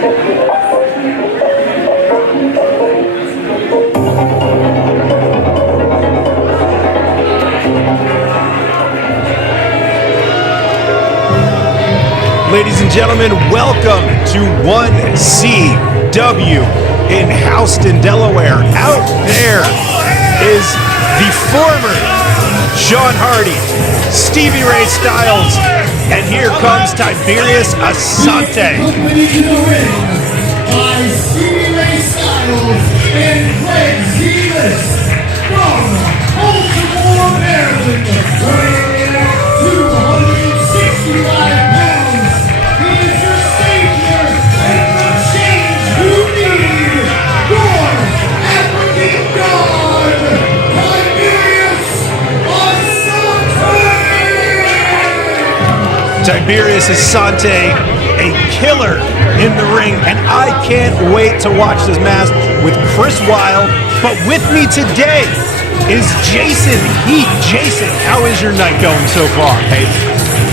Ladies and gentlemen, welcome to 1CW in Houston, Delaware. Out there is the former Sean Hardy, Stevie Ray Styles, and here comes Tiberius Asante. By Stevie Ray Styles and Greg Zemas from Baltimore, Maryland, weighing 265 pounds. He is your savior and the change you need. Your African God, Tiberius Asante. Tiberius Asante, a killer in the ring, and I can't wait to watch this match with Chris Wylde. But with me today is Jason Heat. Jason, how is your night going so far? Hey,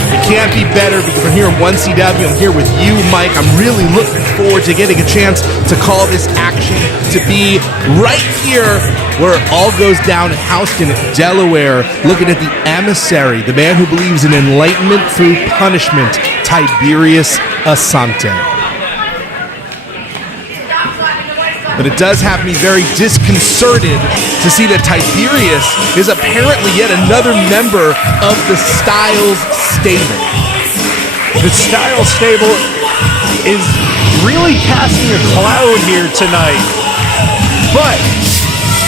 it can't be better because I'm here in 1CW. I'm here with you, Mike. I'm really looking forward to getting a chance to call this action, to be right here where it all goes down in Houston, Delaware, looking at the emissary, the man who believes in enlightenment through punishment, Tiberius Asante. But it does have me very disconcerted to see that Tiberius is apparently yet another member of the Styles stable. The Styles stable is really casting a cloud here tonight. But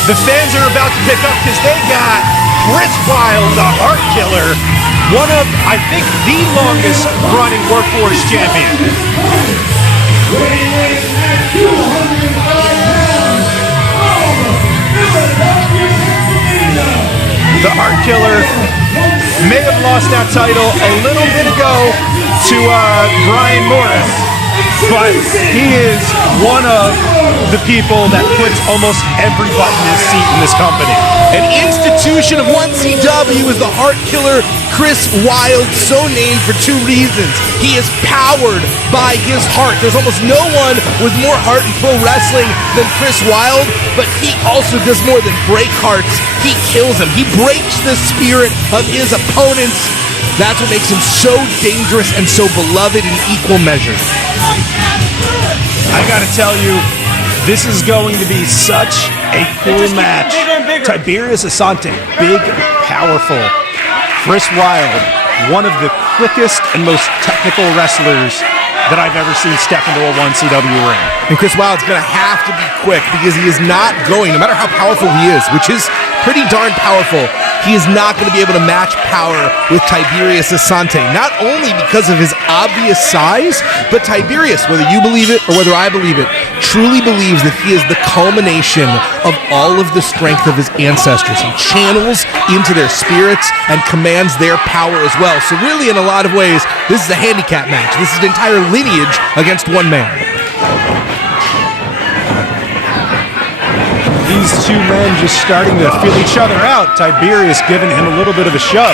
the fans are about to pick up because they got Chris Wylde, the Heart Killer, one of, I think, the longest running workforce champion. The Heart Killer may have lost that title a little bit ago to Brian Morris, but he is one of the people that puts almost every button in his seat in this company. An institution of 1CW is the Heart Killer, Chris Wylde, so named for two reasons. He is powered by his heart. There's almost no one with more heart in pro wrestling than Chris Wylde, but he also does more than break hearts. He kills them. He breaks the spirit of his opponents. That's what makes him so dangerous and so beloved in equal measure. I gotta tell you, this is going to be such a cool match. Tiberius Asante, big, powerful. Chris Wylde, one of the quickest and most technical wrestlers that I've ever seen step into a 1CW ring. And Chris Wylde's going to have to be quick because he is not going, no matter how powerful he is, which is pretty darn powerful, he is not going to be able to match power with Tiberius Asante. Not only because of his obvious size, but Tiberius, whether you believe it or whether I believe it, truly believes that he is the culmination of all of the strength of his ancestors. He channels into their spirits and commands their power as well. So really, in a lot of ways, this is a handicap match. This is an entire lineage against one man. These two men just starting to feel each other out. Tiberius giving him a little bit of a shove.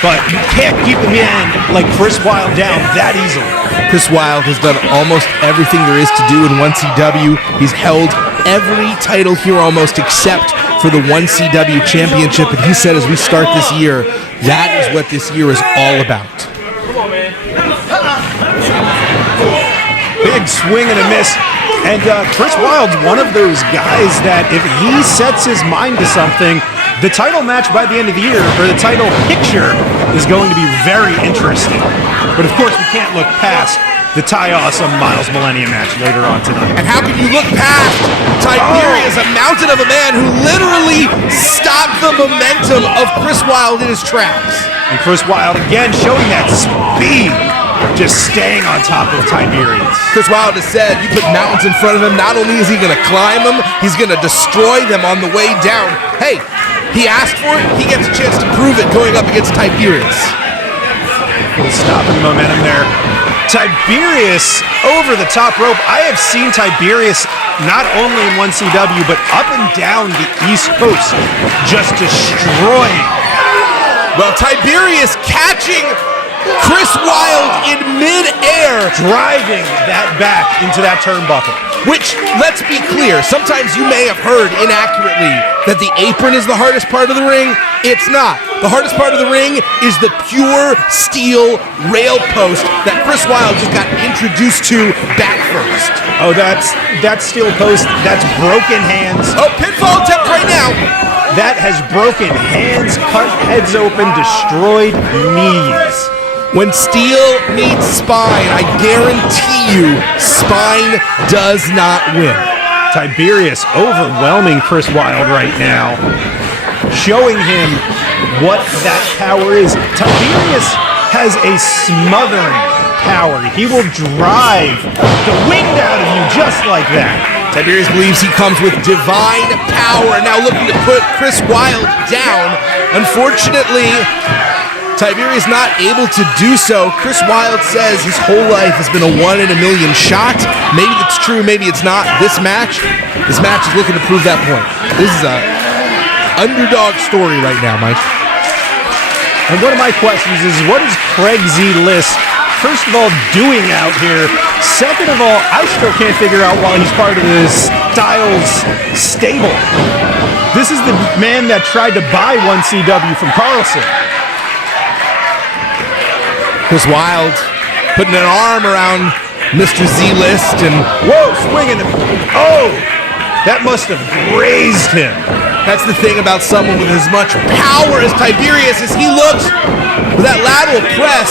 But you can't keep a man like Chris Wylde down that easily. Chris Wylde has done almost everything there is to do in 1CW. He's held every title here almost except for the 1CW championship. And he said as we start this year, that is what this year is all about. Big swing and a miss. And Chris Wylde's one of those guys that if he sets his mind to something, the title match by the end of the year, or the title picture, is going to be very interesting. But of course, we can't look past the Ty Awesome Miles Millennium match later on tonight. And how can you look past Tiberius, a mountain of a man who literally stopped the momentum of Chris Wylde in his tracks? And Chris Wylde again showing that speed, just staying on top of Tiberius. Chris Wylde has said you put mountains in front of him, not only is he going to climb them, he's going to destroy them on the way down. Hey, he asked for it, he gets a chance to prove it going up against Tiberius. Stopping momentum there. Tiberius over the top rope. I have seen Tiberius not only in 1CW, but up and down the East Coast, just destroying. Well, Tiberius catching Chris Wylde in mid-air driving that back into that turnbuckle. Which, let's be clear, sometimes you may have heard inaccurately that the apron is the hardest part of the ring. It's not. The hardest part of the ring is the pure steel rail post that Chris Wylde just got introduced to back first. Oh, that's steel post. That's broken hands. Oh, pinfall attempt right now. That has broken hands, cut heads open, destroyed knees. When steel meets spine, I guarantee you, spine does not win. Tiberius overwhelming Chris Wylde right now, showing him what that power is. Tiberius has a smothering power. He will drive the wind out of you just like that. Tiberius believes he comes with divine power, now looking to put Chris Wylde down. Unfortunately, Tiberius not able to do so. Chris Wylde says his whole life has been a 1 in a million shot. Maybe it's true, maybe it's not. This match is looking to prove that point. This is a underdog story right now, Mike. And one of my questions is, what is Craig Z. List, first of all, doing out here? Second of all, I still can't figure out why he's part of this Styles stable. This is the man that tried to buy 1CW from Carlson. Chris Wylde putting an arm around Mr. Z-List and whoa, swinging him. Oh, that must have grazed him. That's the thing about someone with as much power as Tiberius, as he looks with that lateral press.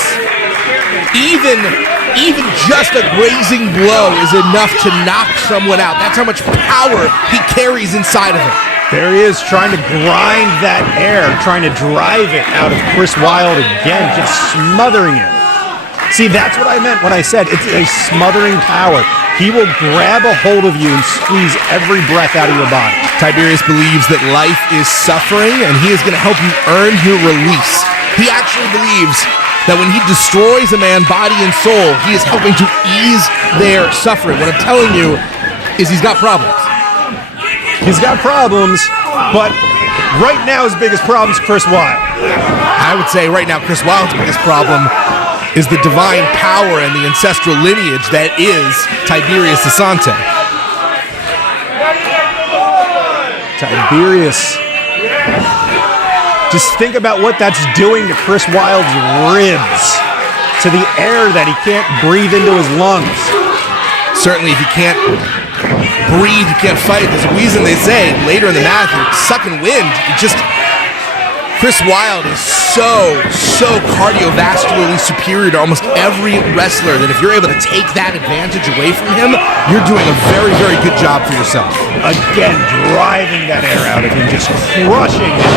Even just a grazing blow is enough to knock someone out. That's how much power he carries inside of him. There he is, trying to grind that air, trying to drive it out of Chris Wylde again, just smothering him. See, that's what I meant when I said it's a smothering power. He will grab a hold of you and squeeze every breath out of your body. Tiberius believes that life is suffering, and he is going to help you earn your release. He actually believes that when he destroys a man, body and soul, he is helping to ease their suffering. What I'm telling you is he's got problems. He's got problems, but right now his biggest problem is Chris Wylde. I would say right now Chris Wylde's biggest problem is the divine power and the ancestral lineage that is Tiberius Asante. Tiberius. Just think about what that's doing to Chris Wylde's ribs, to the air that he can't breathe into his lungs. Certainly, if you can't breathe, you can't fight. There's a reason they say later in the match, you're sucking wind. Chris Wylde is so cardiovascularly superior to almost every wrestler that if you're able to take that advantage away from him, you're doing a very, very good job for yourself. Again, driving that air out of him, just crushing him.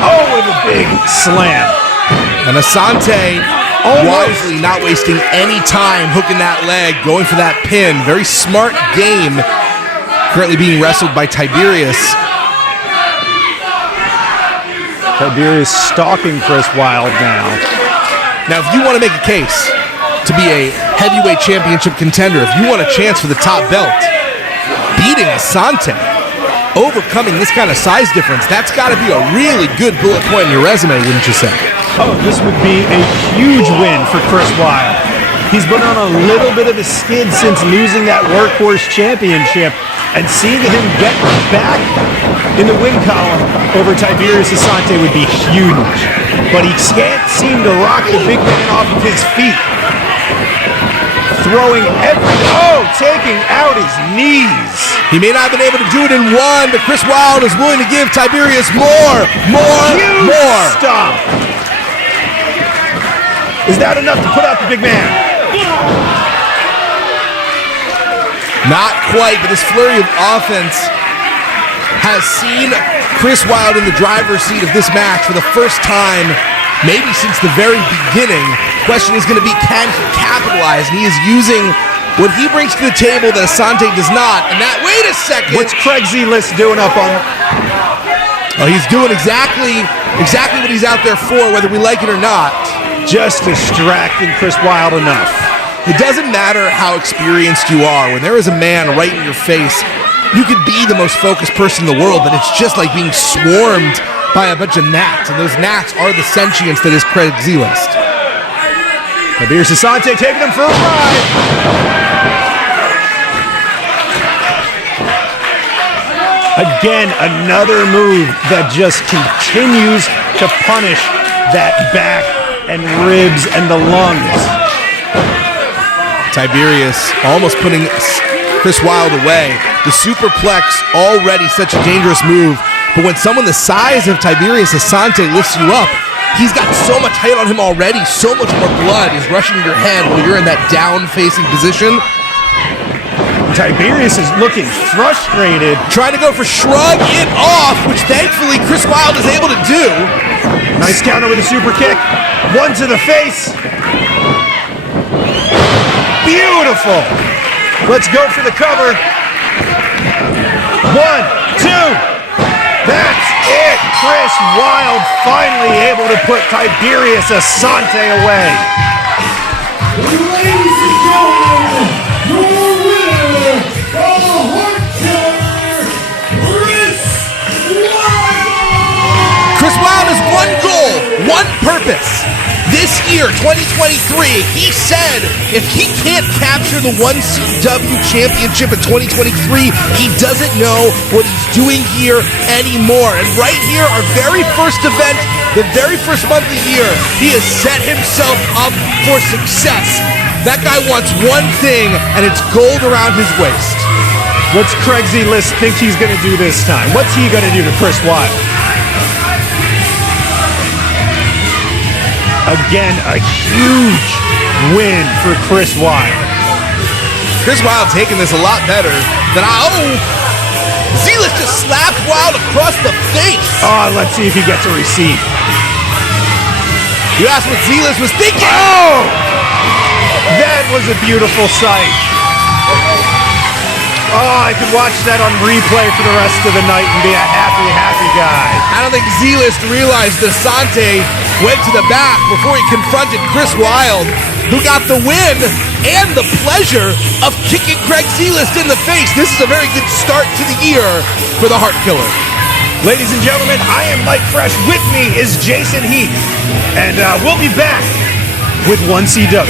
Oh, with a big slam. And Asante wisely not wasting any time hooking that leg, going for that pin. Very smart game. Currently being wrestled by Tiberius. Tiberius stalking Chris Wylde now. Now, if you want to make a case to be a heavyweight championship contender, if you want a chance for the top belt, beating Asante, overcoming this kind of size difference, that's got to be a really good bullet point in your resume, wouldn't you say? Oh, this would be a huge win for Chris Wylde. He's been on a little bit of a skid since losing that Workhorse Championship, and seeing him get back in the win column over Tiberius Asante would be huge. But he can't seem to rock the big man off of his feet. Taking out his knees. He may not have been able to do it in one, but Chris Wylde is willing to give Tiberius more. Stop. Is that enough to put out the big man? Not quite, but this flurry of offense has seen Chris Wylde in the driver's seat of this match for the first time, maybe since the very beginning. Question is going to be, can he capitalize? And he is using what he brings to the table that Asante does not. And that, wait a second. What's Craig Z-List doing up on? Oh, he's doing exactly what he's out there for, whether we like it or not. Just distracting Chris Wylde enough. It doesn't matter how experienced you are. When there is a man right in your face, you could be the most focused person in the world, but it's just like being swarmed by a bunch of gnats, and those gnats are the sentience that is Craig Z-List. Tiberius Asante taking him for a ride. Again, another move that just continues to punish that back and ribs and the lungs. Tiberius almost putting Chris Wylde away. The superplex, already such a dangerous move, but when someone the size of Tiberius Asante lifts you up, he's got so much height on him already, so much more blood is rushing to your head while you're in that down-facing position. Tiberius is looking frustrated. Trying to go for shrug it off, which thankfully Chris Wylde is able to do. Nice counter with a super kick. One to the face. Beautiful. Let's go for the cover. 1, 2. That's it. Chris Wylde finally able to put Tiberius Asante away. Ladies and gentlemen, your winner, the Heart Killer, Chris Wylde has one goal, one purpose. This year, 2023, he said if he can't capture the 1CW championship in 2023, he doesn't know what he's doing here anymore. And right here, our very first event, the very first month of the year, he has set himself up for success. That guy wants one thing, and it's gold around his waist. What's Craig List think he's going to do this time? What's he going to do to Chris Wylde? Again, a huge win for Chris Wylde. Chris Wylde taking this a lot better than Zealous just slapped Wylde across the face. Oh, let's see if he gets a receipt. You asked what Zealous was thinking. Oh! That was a beautiful sight. Oh, I could watch that on replay for the rest of the night and be a happy, happy guy. I don't think Zealous realized that Asante went to the back before he confronted Chris Wylde, who got the win and the pleasure of kicking Craig Zealous in the face. This is a very good start to the year for the Heart Killer. Ladies and gentlemen, I am Mike Fresh. With me is Jason Heath. And we'll be back with 1CW.